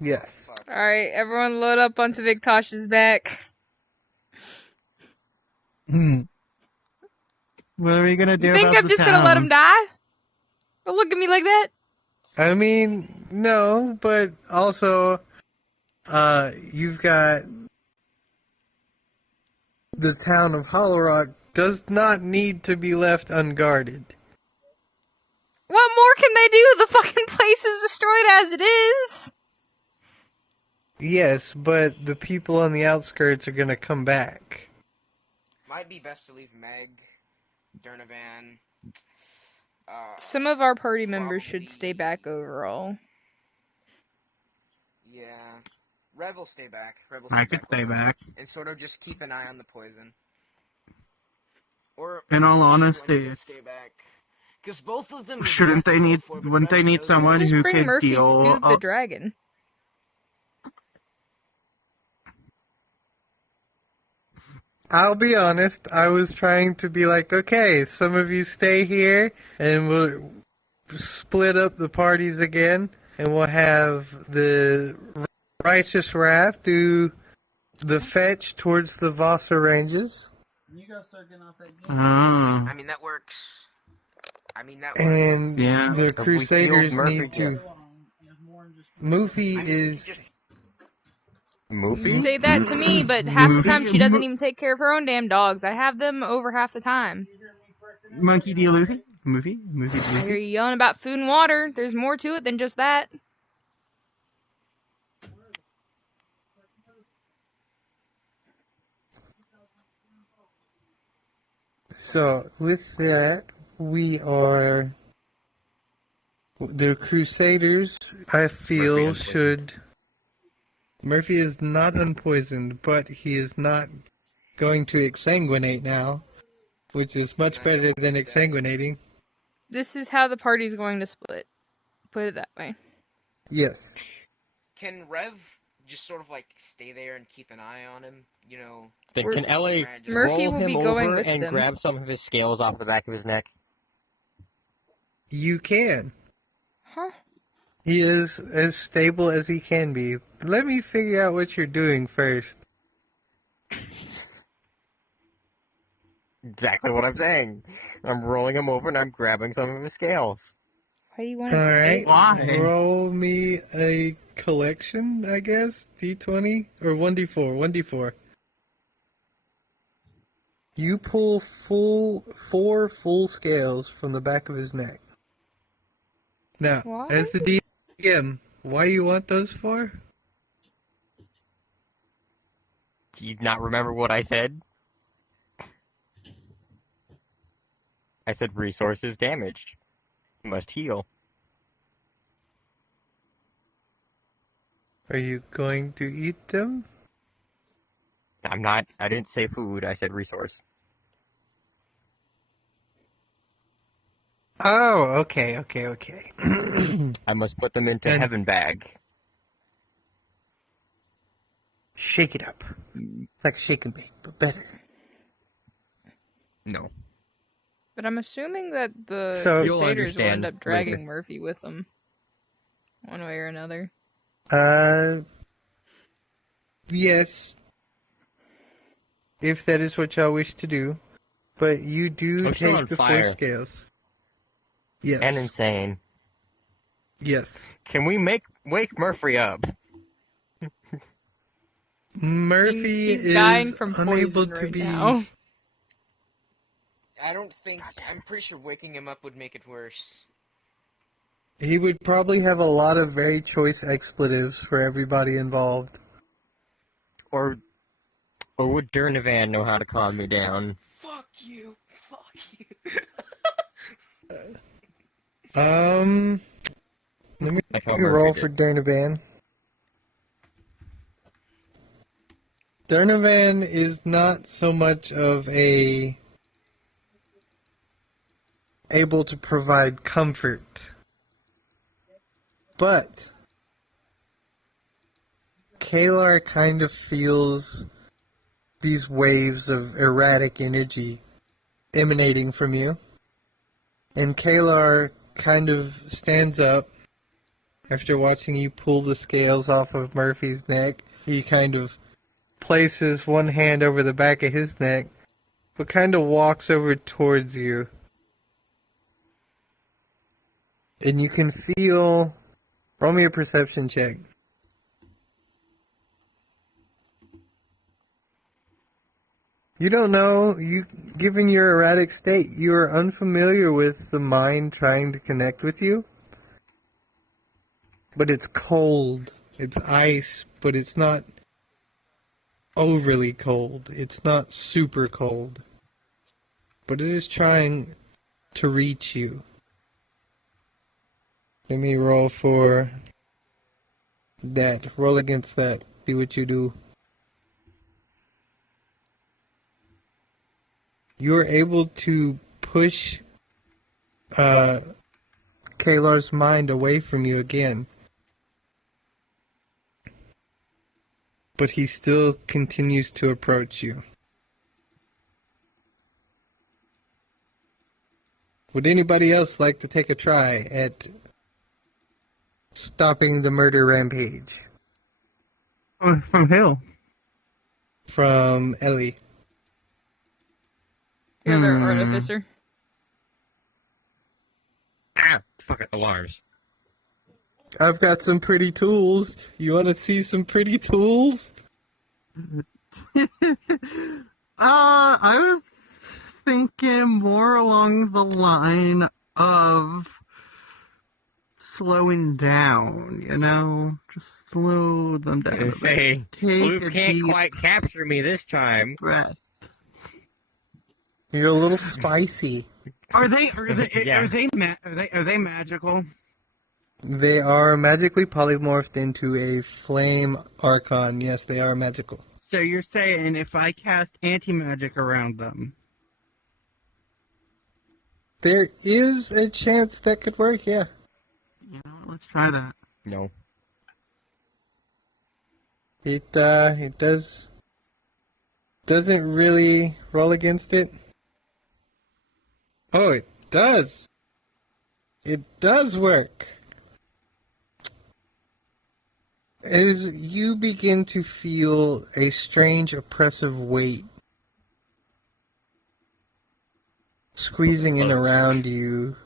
Right? Yes. Fuck. Alright, everyone load up onto Viktosh's back. What are we gonna do You think about I'm the just gonna let him town? die? Don't look at me like that. I mean, no, but also, you've got the town of Hollow Rock does not need to be left unguarded. What more can they do? The fucking place is destroyed as it is. Yes, but the people on the outskirts are gonna come back. Might be best to leave Meg, Durnavan. Some of our party members should Probably- stay back overall. Yeah. Rev will stay back. Rev will I could stay overall. back. And sort of just keep an eye on the poison. Or In all Sylvan honesty- could stay back. Because both of them Shouldn't they need? Wouldn't they need someone Just who bring could Murphy deal? to the dragon. I'll be honest, I was trying to be like, okay, some of you stay here, and we'll split up the parties again, and we'll have the Righteous Wrath do the fetch towards the Vasa Ranges, You gotta start getting off that game. Oh. I mean, that works. and Yeah. the If we Crusaders killed Murphy need to... There's more than just Mufi I mean, we is... could just- You Movie? say that to me, but half the time she doesn't even take care of her own damn dogs. I have them over half the time. Monkey D. Luffy? Movie? Movie D. I hear Luffy? you yelling about food and water. There's more to it than just that. So, with that, we are... The Crusaders, I feel, Murphy unpoisoned. should... Murphy is not unpoisoned, but he is not going to exsanguinate now, which is much better than exsanguinating. This is how the party's going to split. Put it that way. Yes. Can Rev just sort of like stay there and keep an eye on him? You know, Then Mur- can Ellie Murphy roll will him be going over with and them. grab some of his scales off the back of his neck? You can. Huh? He is as stable as he can be. Let me figure out what you're doing first. Exactly what I'm saying. I'm rolling him over and I'm grabbing some of his scales. Why do you want his Alright. Why? Roll me a collection, I guess. D20? Or 1d4. 1d4. You pull four full scales from the back of his neck. Now, Why? as the DM, why you want those for? Do you not remember what I said? I said resources damaged. Must heal. Are you going to eat them? I'm not. I didn't say food. I said resource. Oh, okay. I must put them into And- heaven bag. Shake it up. Like a shake and bake, but better. No. But I'm assuming that the So- You'll Crusaders will end understand up dragging later. Murphy with them. One way or another. Yes. If that is what y'all wish to do. But you do I'm still on take the fire. 4 scales. Yes. And insane. Yes. Can we wake Murphy up? Murphy He's is dying from unable poison to right be. now. I'm pretty sure waking him up would make it worse. He would probably have a lot of very choice expletives for everybody involved. Or would Durnavan know how to calm me down? Fuck you! Fuck you! Let me Like how roll Murphy for did. Durnavan. Durnavan is not so much of a able to provide comfort, but Kalar kind of feels these waves of erratic energy emanating from you, and Kalar kind of stands up after watching you pull the scales off of Murphy's neck. He kind of places one hand over the back of his neck, but kind of walks over towards you. And you can feel... Roll me a perception check. You don't know, given your erratic state, you are unfamiliar with the mind trying to connect with you. But it's cold. It's ice, but it's not overly cold. It's not super cold. But it is trying to reach you. Let me roll for that. Roll against that. See what you do. You are able to push Kalar's mind away from you again. But he still continues to approach you. Would anybody else like to take a try at stopping the murder rampage? From who? From Ellie. The other artificer. Ah! Fuck it, alarms. I've got some pretty tools. You want to see some pretty tools? I was thinking more along the line of slowing down, you know? Just slow them down. I say, Take Luke a can't deep quite capture me this time. breath. You're a little spicy. Are they Yeah. are they magical? They are magically polymorphed into a flame archon. Yes, they are magical. So you're saying if I cast anti-magic around them, There is a chance that could work, yeah. you know, let's try that. No. It doesn't really roll against it. Oh, it does. It does work. As you begin to feel a strange oppressive weight squeezing in around you,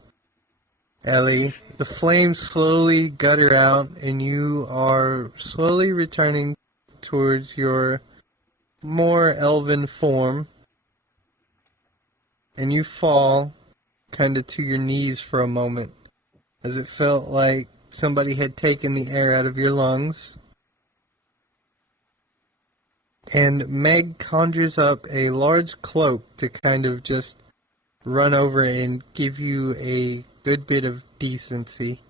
Ellie, the flames slowly gutter out and you are slowly returning towards your more elven form, and you fall kind of to your knees for a moment as it felt like somebody had taken the air out of your lungs. And Meg conjures up a large cloak to kind of just run over and give you a good bit of decency.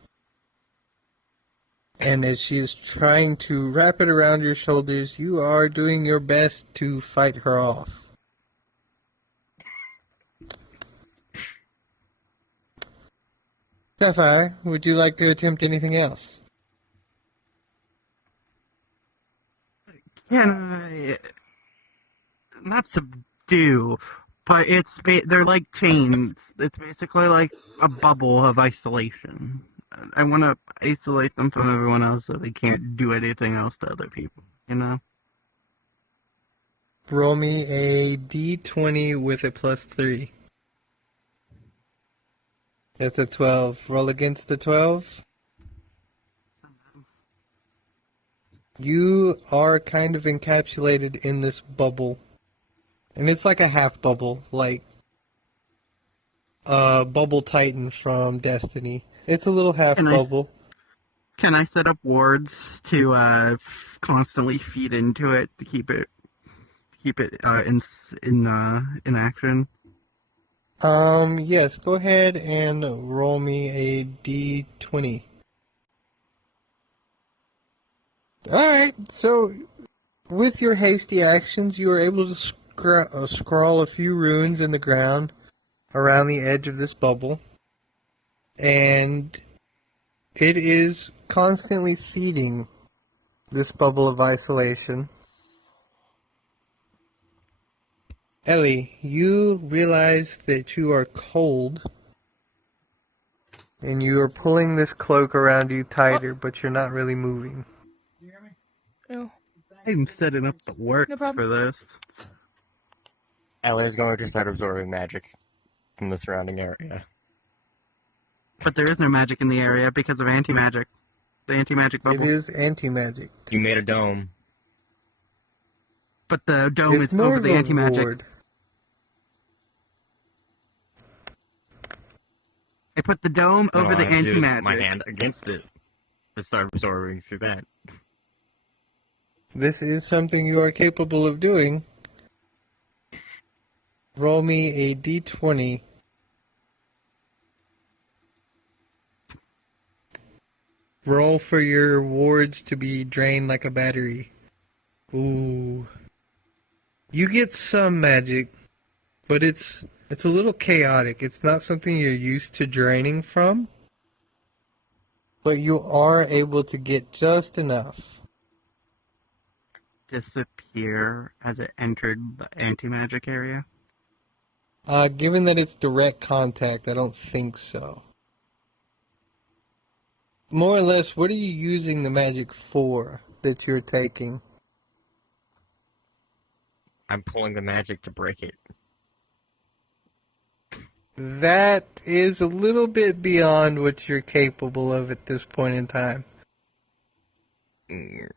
And as she is trying to wrap it around your shoulders, you are doing your best to fight her off. Starfire, would you like to attempt anything else? Can I not subdue, but they're like chains. It's basically like a bubble of isolation. I want to isolate them from everyone else so they can't do anything else to other people, you know? Roll me a d20 with a +3. That's a 12. Roll against the 12. You are kind of encapsulated in this bubble. And it's like a half bubble, like Bubble Titan from Destiny. It's a little half bubble. Can I set up wards to constantly feed into it to keep it in action? Yes, go ahead and roll me a d20. Alright, so with your hasty actions, you are able to scrawl a few runes in the ground around the edge of this bubble. And it is constantly feeding this bubble of isolation. Ellie, you realize that you are cold, and you are pulling this cloak around you tighter, but you're not really moving. You hear me? Oh, I'm setting up the works No problem. for this. Ellie's going to start absorbing magic from the surrounding area. But there is no magic in the area because of anti-magic. The anti-magic It bubble. is anti-magic. You made a dome. But the dome It's is more over of the a anti-magic. ward. I put the dome over the I used anti-magic. my hand against it to start absorbing through that. This is something you are capable of doing. Roll me a d20. Roll for your wards to be drained like a battery. Ooh. You get some magic, but it's a little chaotic. It's not something you're used to draining from. But you are able to get just enough. Disappear as it entered the anti-magic area. Given that it's direct contact, I don't think so. More or less, what are you using the magic for that you're taking? I'm pulling the magic to break it. That is a little bit beyond what you're capable of at this point in time. In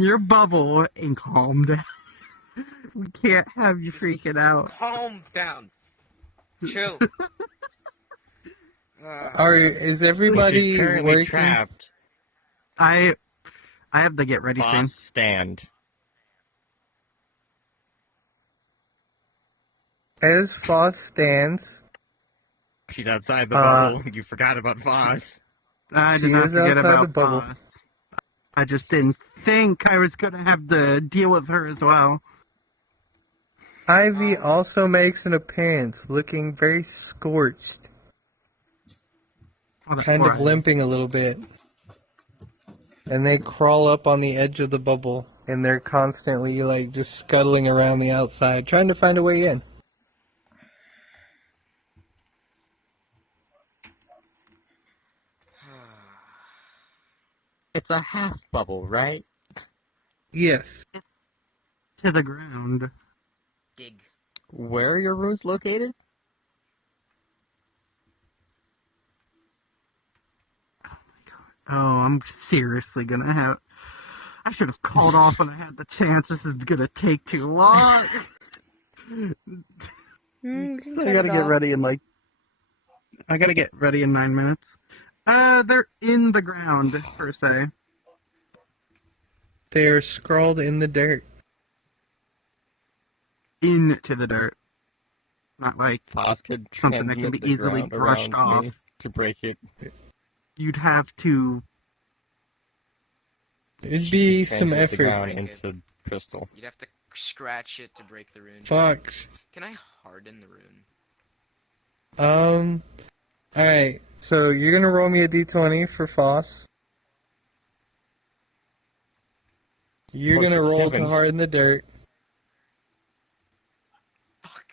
your bubble and calm down. We can't have you freaking out. Calm down. Chill. Is everybody She's currently working? trapped. I have the get ready Boss scene. stand. As Foss stands, She's outside the bubble. You forgot about Voss. I She did not is forget outside the about bubble. Boss. I just didn't think I was going to have to deal with her as well. Ivy also makes an appearance, looking very scorched, Oh, that's kind of right. limping a little bit. And they crawl up on the edge of the bubble, and they're constantly like just scuttling around the outside, trying to find a way in. It's a half bubble, right? Yes. To the ground. Dig. Where are your runes located? Oh, I'm seriously going to have... I should have called off when I had the chance. This is going to take too long. we can I cut gotta it get off. ready in I gotta get ready in 9 minutes. They're in the ground, per se. They are scrawled in the dirt. Into the dirt. Not like Voss could something that can be transmit the easily ground brushed around off. me to break it. You'd have to... It'd be some Transmit the effort. ground Break it. into crystal. You'd have to scratch it to break the rune. Fuck. Can I harden the rune? Alright, so you're gonna roll me a d20 for Foss. You're Plus gonna your roll to sevens. harden the dirt. Fuck.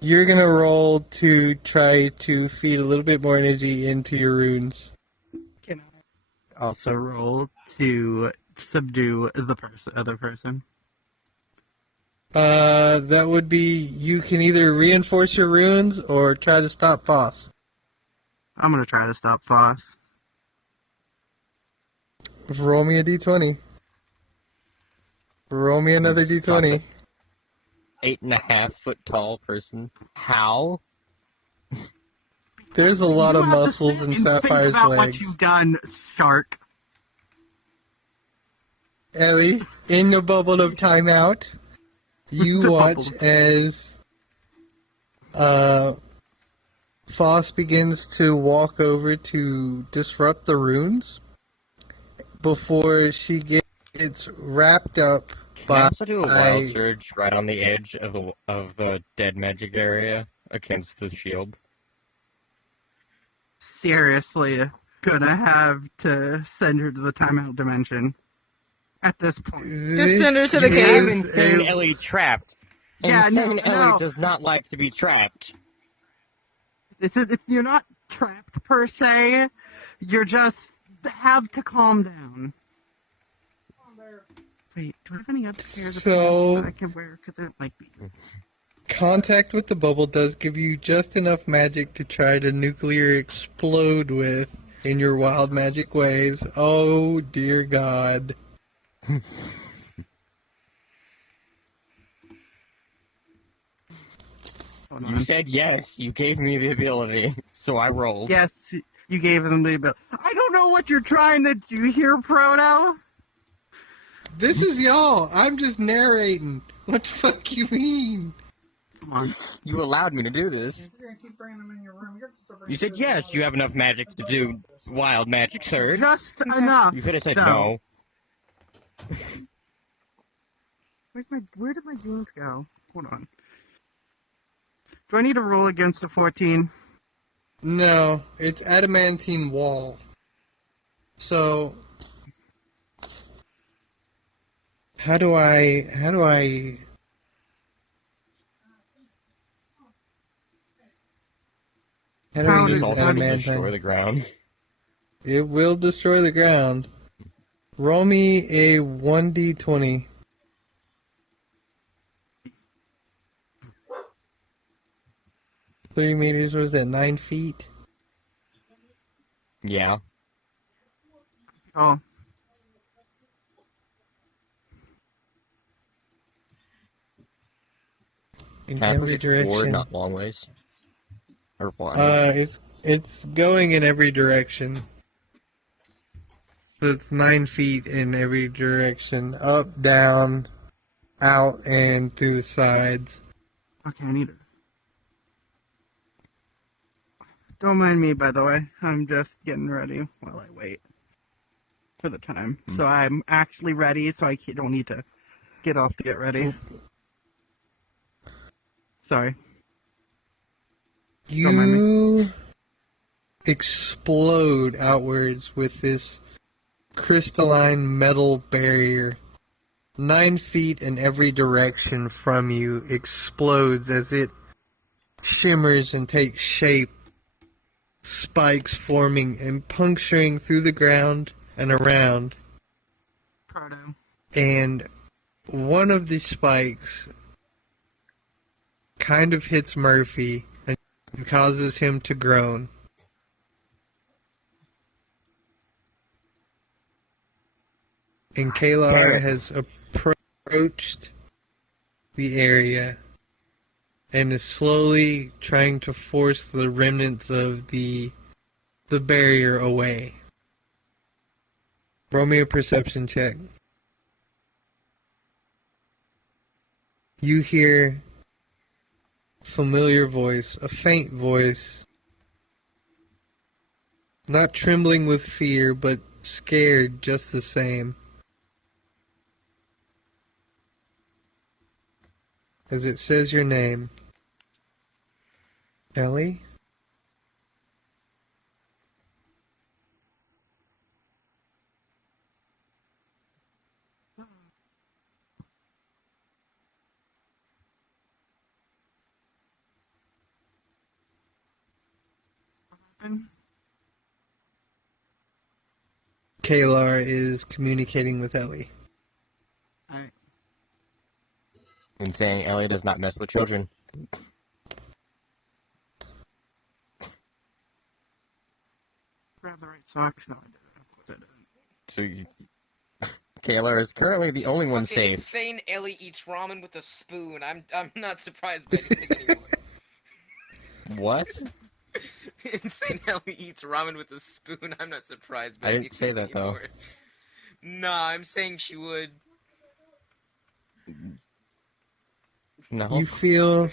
You're gonna roll to try to feed a little bit more energy into your runes. Can I also roll to subdue the other person? That would be, you can either reinforce your runes or try to stop Foss. I'm gonna try to stop Foss. Roll me a d20. Roll me another Stop d20. 8.5 foot tall person. How? There's a lot You of have to muscles sit in and think Sapphire's about what legs. you've done, Shark. Ellie, in the bubble of timeout, you The watch bubble. as Foss begins to walk over to disrupt the runes before she gets wrapped up Can I by... also do a wild surge right on the edge of the dead magic area against the shield? Seriously, gonna have to send her to the timeout dimension at this point. Just send her to the This cave. Have is Insane a- Ellie trapped. Yeah, no, Insane Ellie no. does not like to be trapped. You're not trapped per se. You're just have to calm down. Wait, do I have any other pairs of So- pants that I can wear? Because I don't like these. Contact with the bubble does give you just enough magic to try to nuclear explode with in your wild magic ways. Oh, dear God. Hold You on. said yes, you gave me the ability, so I rolled. Yes, you gave them the ability. I don't know what you're trying to do here, Proto. This is y'all. I'm just narrating. What the fuck you mean? Come on. You allowed me to do this. If you're gonna keep bringing them in your room, you're gonna have to start bringing You said them in yes, you have enough magic to do wild magic surge. Just enough. You could have said though. no. Where did my jeans go? Hold on. Do I need to roll against a 14? No, it's adamantine wall. So, how do I How does How use does- also how do you destroy adamantine? the ground? It will destroy the ground. Roll me a 1d20. $3 meters, what is that, 9 feet? Yeah. Oh, In Can I push every it forward, direction. not long ways? Or wide? It's going in every direction. So it's 9 feet in every direction. Up, down, out, and through the sides. okay, I need it. Don't mind me, by the way. I'm just getting ready while I wait for the time. So I'm actually ready, so I don't need to get off to get ready. Sorry. Don't mind me. You explode outwards with this crystalline metal barrier. 9 feet in every direction from you explodes as it shimmers and takes shape. Spikes forming and puncturing through the ground and around. Proto. And one of the spikes kind of hits Murphy and causes him to groan. And Kalar has approached the area and is slowly trying to force the remnants of the barrier away. Roll me a perception check. You hear a familiar voice, a faint voice, not trembling with fear, but scared just the same. as it says your name. Ellie? Kalar is communicating with Ellie. Alright. And saying Ellie does not mess with children. Grab the right socks. No, I didn't. Of course I didn't. So Kalar is currently the only one Fucking safe. insane Ellie eats ramen with a spoon. I'm not surprised by anything anymore. What? Insane Ellie eats ramen with a spoon. I'm not surprised by I didn't anything say that, though. anymore. Nah, I'm saying she would. No. You feel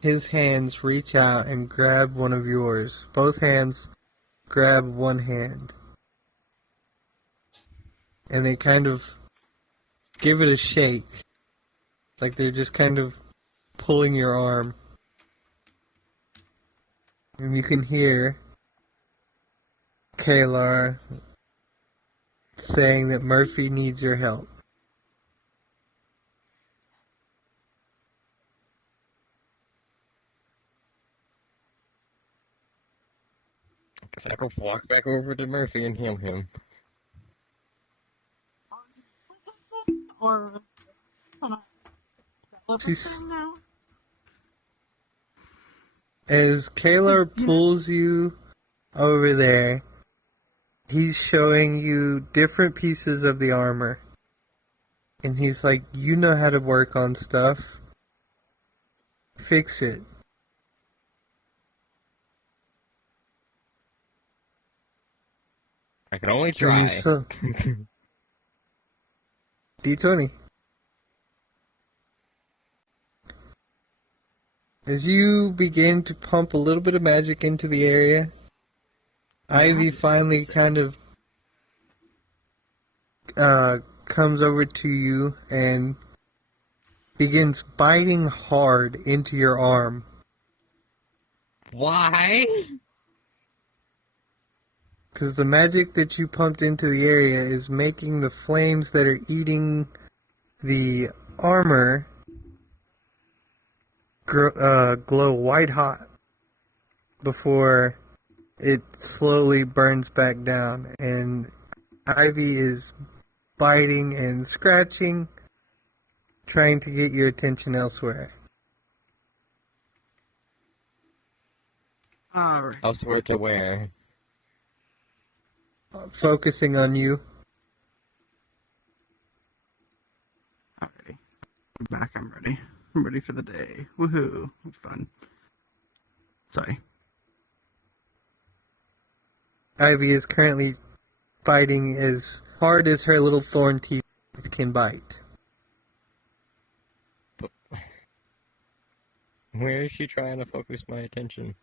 his hands reach out and grab one of yours. Both hands grab one hand. And they kind of give it a shake. Like they're just kind of pulling your arm. And you can hear Kalar saying that Murphy needs your help. Guess I can walk back over to Murphy and heal him. Or She's, as Kalar pulls you over there, he's showing you different pieces of the armor. And he's like, you know how to work on stuff. Fix it. I can only And try. he's so... D20. As you begin to pump a little bit of magic into the area, Ivy finally kind of comes over to you and begins biting hard into your arm. Why? Because the magic that you pumped into the area is making the flames that are eating the armor glow white hot before it slowly burns back down. And Ivy is biting and scratching, trying to get your attention elsewhere. Alright. Elsewhere to where? Focusing on you. Alrighty. I'm back. I'm ready. I'm ready for the day. Woohoo. It's fun. Sorry. Ivy is currently biting as hard as her little thorn teeth can bite. But where is she trying to focus my attention?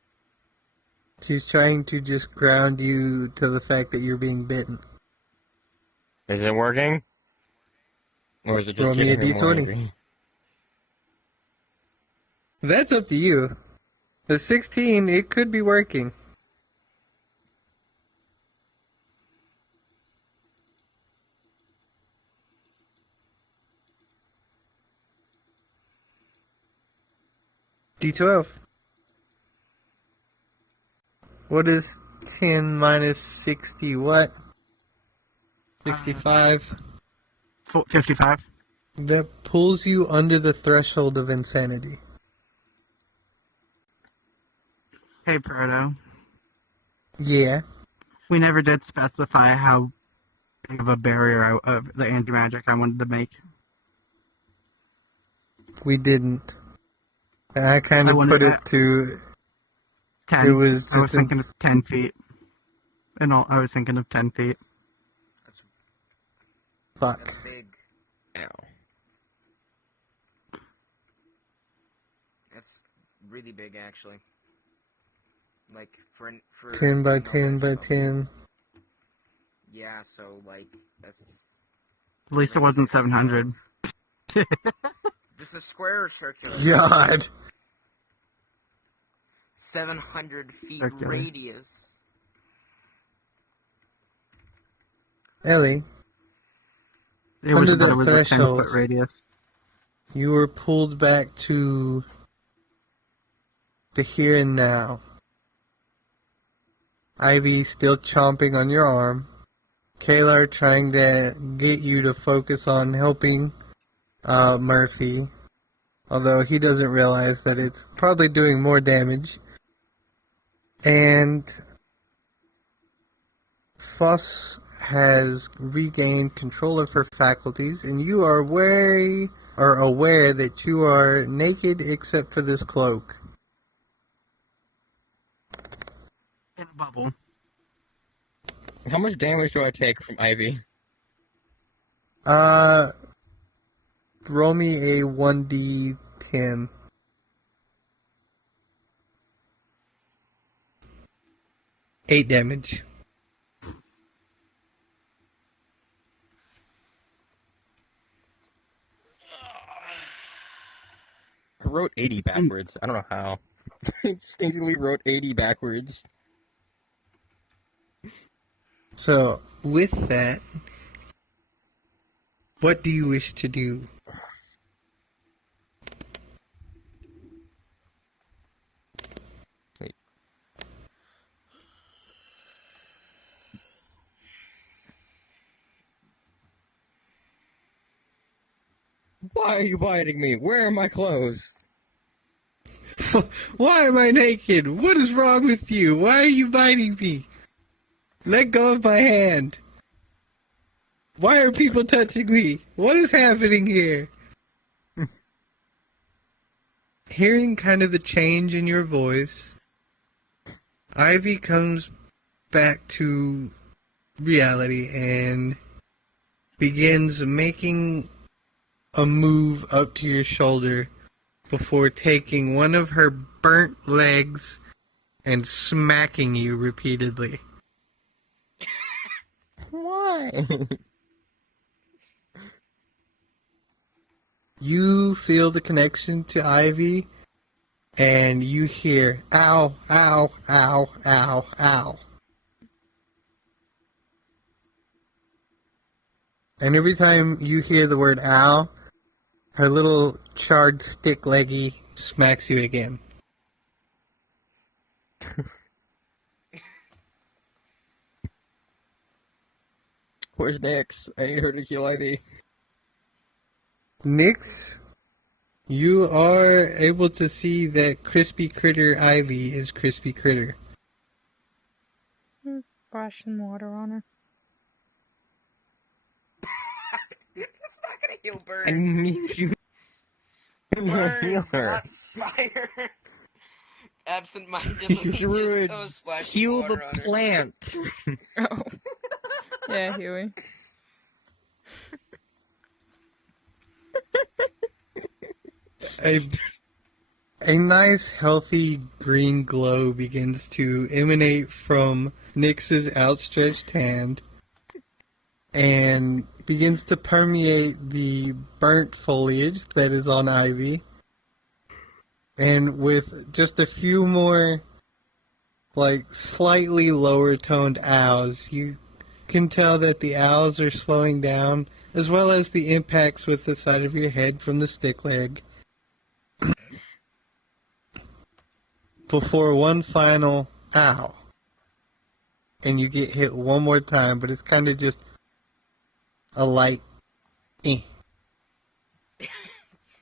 She's trying to just ground you to the fact that you're being bitten. Is it working? Or is it just Roll me a getting her more D20. angry? That's up to you. The 16, it could be working. D12. What is 10 minus 60 what? 65. 55. That pulls you under the threshold of insanity. Hey, Proto. Yeah. We never did specify how big of a barrier of the anti-magic I wanted to make. We didn't. I kind I of wanted put it that- to... 10. It was I was just thinking of 10 feet. And all, I was thinking of 10 feet. Fuck. That's big. Ow. That's really big, actually. Like for 10 by you know, 10 by that- 10. Yeah, so like that's At least it wasn't 700. This is square or circular? God. 700 feet Circular. radius. Ellie, It was Under about the it was a 10-foot threshold. radius. you were pulled back to the here and now. Ivy still chomping on your arm. Kalar trying to get you to focus on helping Murphy, although he doesn't realize that it's probably doing more damage. And Foss has regained control of her faculties, and you are aware that you are naked except for this cloak. In a bubble. How much damage do I take from Ivy? Roll me a 1d10. Eight damage. I wrote 80 backwards. I don't know how. I instinctively wrote 80 backwards. So, with that, what do you wish to do? Why are you biting me? Where are my clothes? Why am I naked? What is wrong with you? Why are you biting me? Let go of my hand. Why are people touching me? What is happening here? Hearing kind of the change in your voice, Ivy comes back to reality and begins making a move up to your shoulder before taking one of her burnt legs and smacking you repeatedly. Why? You feel the connection to Ivy, and you hear, ow, ow, ow, ow, ow. And every time you hear the word ow, her little charred stick leggy smacks you again. Where's Nyx? I need her to kill Ivy. Nyx, you are able to see that Crispy Critter Ivy is Crispy Critter. Splash some water on her. That's not gonna heal burns. I need you to heal Burns, her. not fire. Absent-mindedly You just druid, splashing heal water the on her. plant. Oh. Yeah, Huey. A nice, healthy green glow begins to emanate from Nyx's outstretched hand and begins to permeate the burnt foliage that is on Ivy. And with just a few more, slightly lower toned owls, you can tell that the owls are slowing down, as well as the impacts with the side of your head from the stick leg. Before one final ow. And you get hit one more time, but it's kind of just a light eh.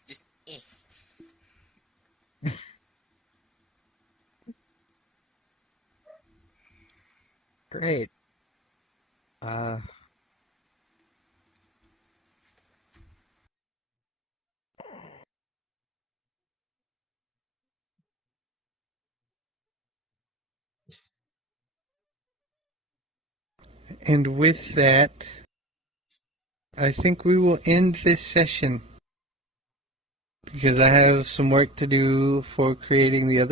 Just eh. Great. And with that, I think we will end this session. Because I have some work to do for creating the other